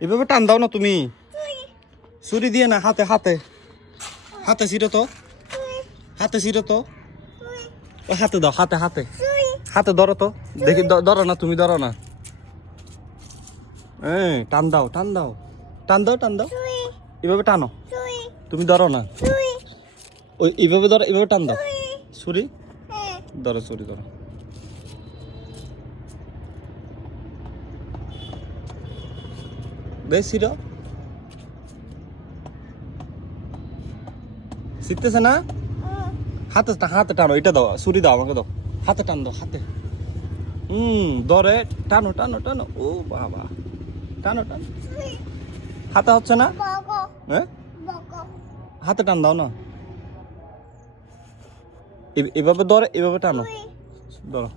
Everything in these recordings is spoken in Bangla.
এভাবে টান দাও না তুমি। ছুরি দিয়ে না, হাতে হাতে হাতে ছিঁড়ো তো, হাতে ছিঁড়ো তো। হাতে দাও, হাতে হাতে হাতে ধরো তো দেখি। ধরো না, তুমি ধরো না। টান দাও, টান দাও, টান দাও, টান দাও। এভাবে টানো, তুমি ধরো না। ওই এইভাবে ধরো, এইভাবে টান দাও। ছুরি ধরো, ছুরি ধরো। বেশ ছিঁড়ো। শিখতেছে না। হাতে হাতে টানো, এটা দাও, ছুরি দাও আমাকে, দাও। হাতে টান দাও, হাতে। ধরে টানো, টানো, টানো। ও বাবা, টানো, টানো। হাতে হচ্ছে না। হ্যাঁ, হাতে টান দাও না। এভাবে ধরে, এভাবে টানো, ধরো।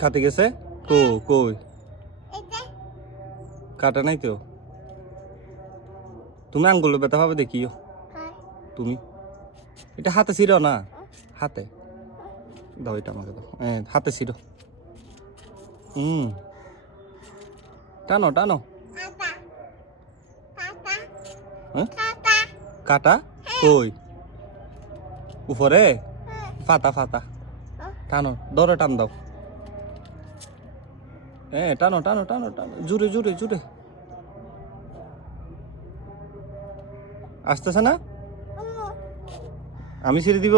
কাটে গেছে। কই কাটা নাই তো। তুমি আঙ্গুলে ব্যথা পাবে দেখিও। তুমি এটা হাতে ছিঁড়ো না, হাতে দাও, এটা আমাকে দাও। হাতে ছিঁড়ো। টানো, টানো। হ্যাঁ, কাটা কই উপরে, ফাতা ফাতা। টানো, ধরে টান দাও। টানো, টানো, টানো, টানো, জুড়ে জুড়ে জুড়ে। আসতেছে না। আমি ছিঁড়ে দিব।